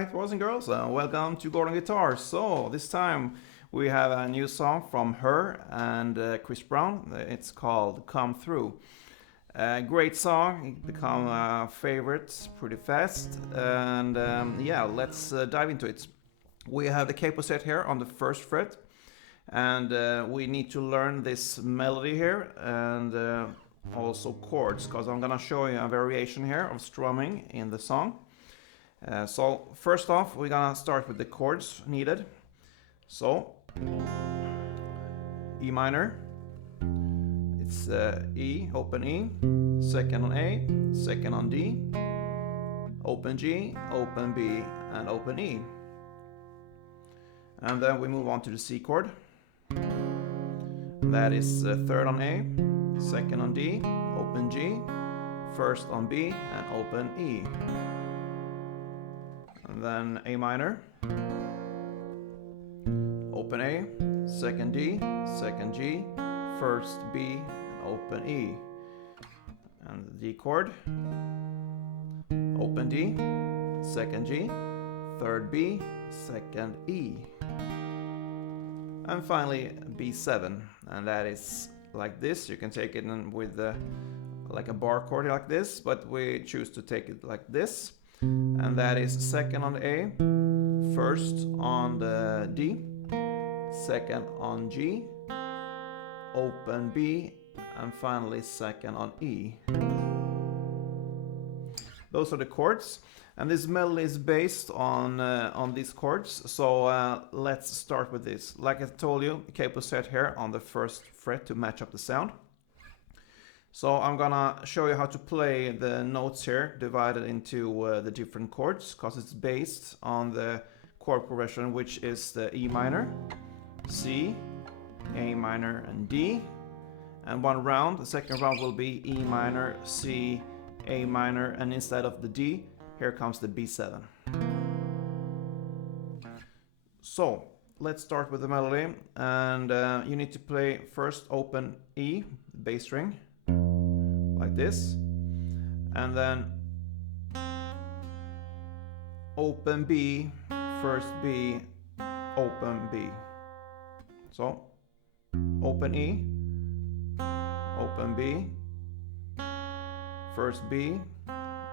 Alright, boys and girls, welcome to Gordon Guitar. So, this time we have a new song from H.E.R and Chris Brown. It's called Come Through. Great song, it became a favorite pretty fast. And yeah, let's dive into it. We have the capo set here on the first fret. And we need to learn this melody here and also chords, because I'm gonna show you a variation here of strumming in the song. So first off, we're gonna start with the chords needed. So E minor, it's E, open E, second on A, second on D, open G, open B, and open E. And then we move on to the C chord. That is third on A, second on D, open G, first on B, and open E. And then A minor, open A, second D, second G, first B, and open E. And the D chord, open D, second G, third B, second E. And finally B7, and that is like this. You can take it in with like a bar chord like this, but we choose to take it like this. And that is second on the A, first on the D, second on G, open B, and finally second on E. Those are the chords, and this melody is based on these chords. So let's start with this. Like I told you, capo set here on the first fret to match up the sound. So I'm gonna show you how to play the notes here divided into the different chords, because it's based on the chord progression, which is the E minor, C, A minor, and D. And one round, the second round will be E minor, C, A minor, and instead of the D, here comes the B7. So let's start with the melody, and you need to play first open E, bass string, like this, and then open B, first B, open B. So open E, open B, first B,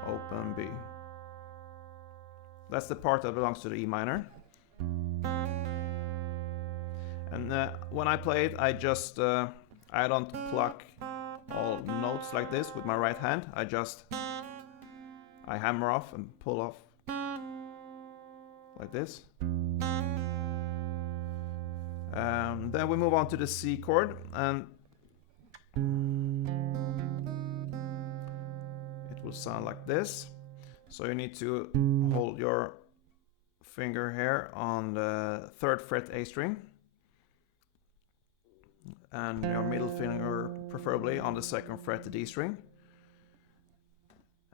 open B. That's the part that belongs to the E minor. And when I play it, I just I don't pluck all notes like this with my right hand. I hammer off and pull off like this. Then we move on to the C chord, and it will sound like this. So you need to hold your finger here on the third fret A string, and your middle finger preferably on the second fret the D string.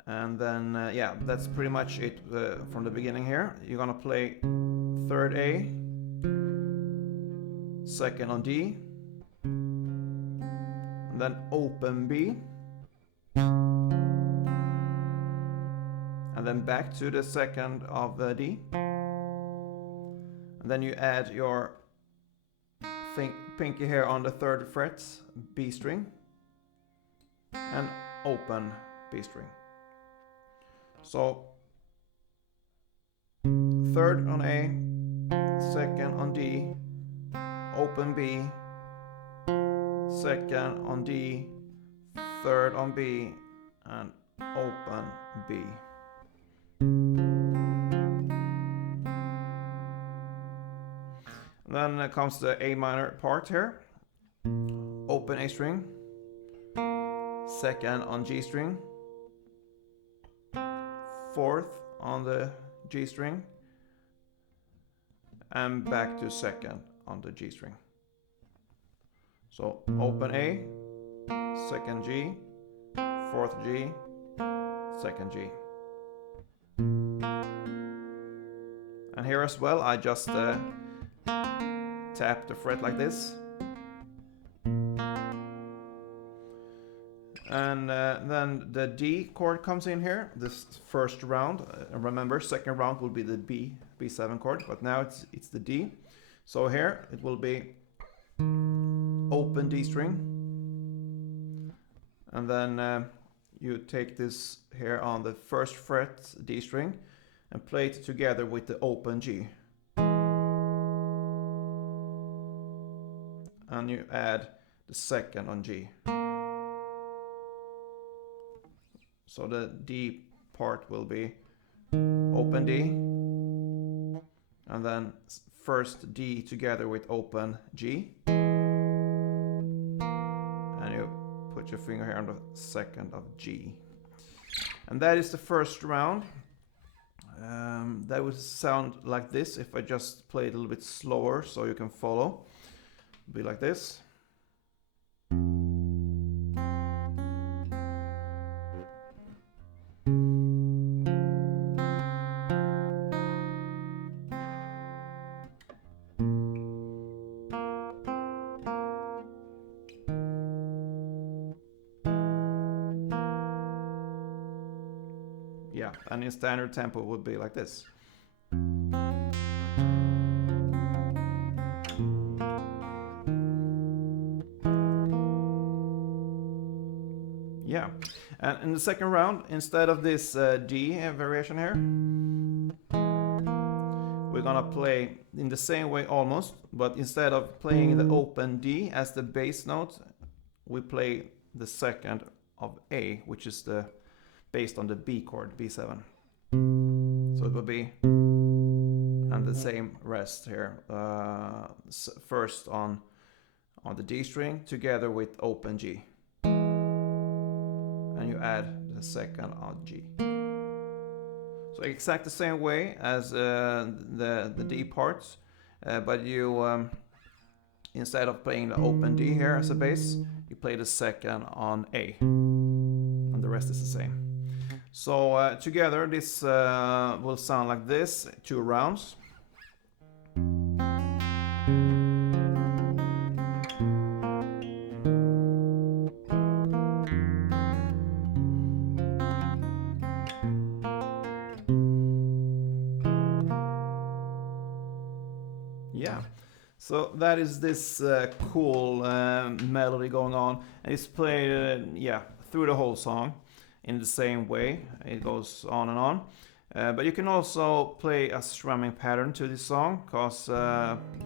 And then yeah, that's pretty much it from the beginning here. You're gonna play third A, second on D, and then open B, and then back to the second of D, and then you add your pinky here on the third fret B string, and open B string. So third on A, second on D, open B, second on D, third on B, and open B. Then comes the A minor part here. Open A string, second on G string, fourth on the G string, and back to second on the G string. So open A, second G, fourth G, second G. And here as well, I just tap the fret like this. And then the D chord comes in here, this first round. Remember, second round will be the B7 chord, but now it's the D. So here it will be open D string. And then you take this here on the first fret D string and play it together with the open G. And you add the second on G. So the D part will be open D, and then first D together with open G, and you put your finger here on the second of G. And that is the first round. That would sound like this if I just play it a little bit slower so you can follow. It'll be like this. Yeah, and in standard tempo would be like this. Yeah, and in the second round, instead of this D variation here, we're gonna play in the same way almost, but instead of playing the open D as the bass note, we play the second of A, which is based on the B chord, B7. So it will be, and the same rest here, first on the D string together with open G. And you add the second on G. So exact the same way as the D parts, but you instead of playing the open D here as a bass, you play the second on A, and the rest is the same. So together this will sound like this, 2 rounds. Yeah, so that is this cool melody going on, and it's played through the whole song in the same way. It goes on and on, but you can also play a strumming pattern to this song, because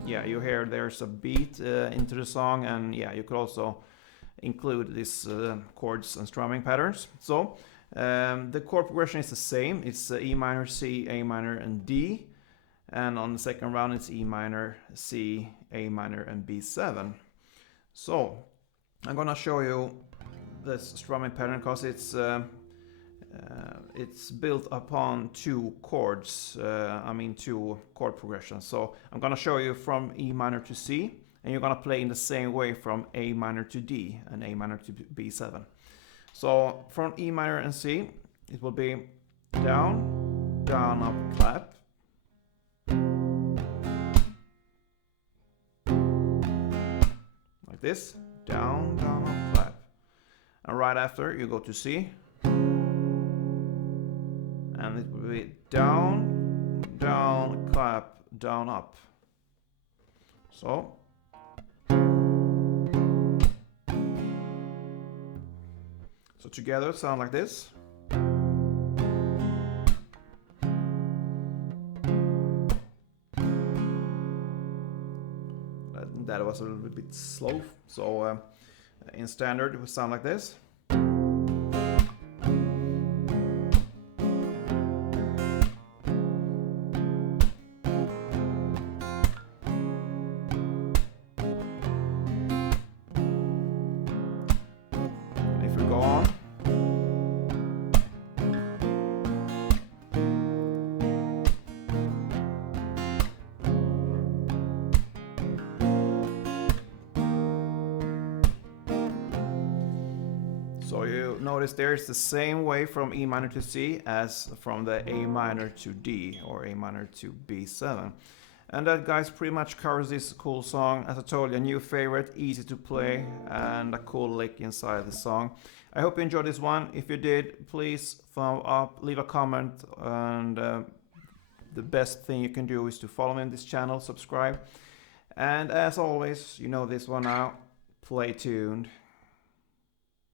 you hear there's a beat into the song, and you could also include these chords and strumming patterns. So the chord progression is the same. It's E minor, C, A minor, and D. And on the second round it's E minor, C, A minor, and B7. So I'm gonna show you this strumming pattern because it's built upon 2 chords, 2 chord progressions. So I'm gonna show you from E minor to C, and you're gonna play in the same way from A minor to D and A minor to B7. So from E minor and C, it will be down, down, up, clap. Like this, down, down, up, clap. And right after you go to C, and it will be down, down, clap, down, up. So together sound like this. That was a little bit slow, so in standard it will sound like this. If we go on, so you notice there's the same way from E minor to C as from the A minor to D or A minor to B7. And that, guys, pretty much covers this cool song. As I told you, a new favorite, easy to play, and a cool lick inside the song. I hope you enjoyed this one. If you did, please thumb up, leave a comment, and the best thing you can do is to follow me on this channel, subscribe. And as always, you know this one now, play tuned.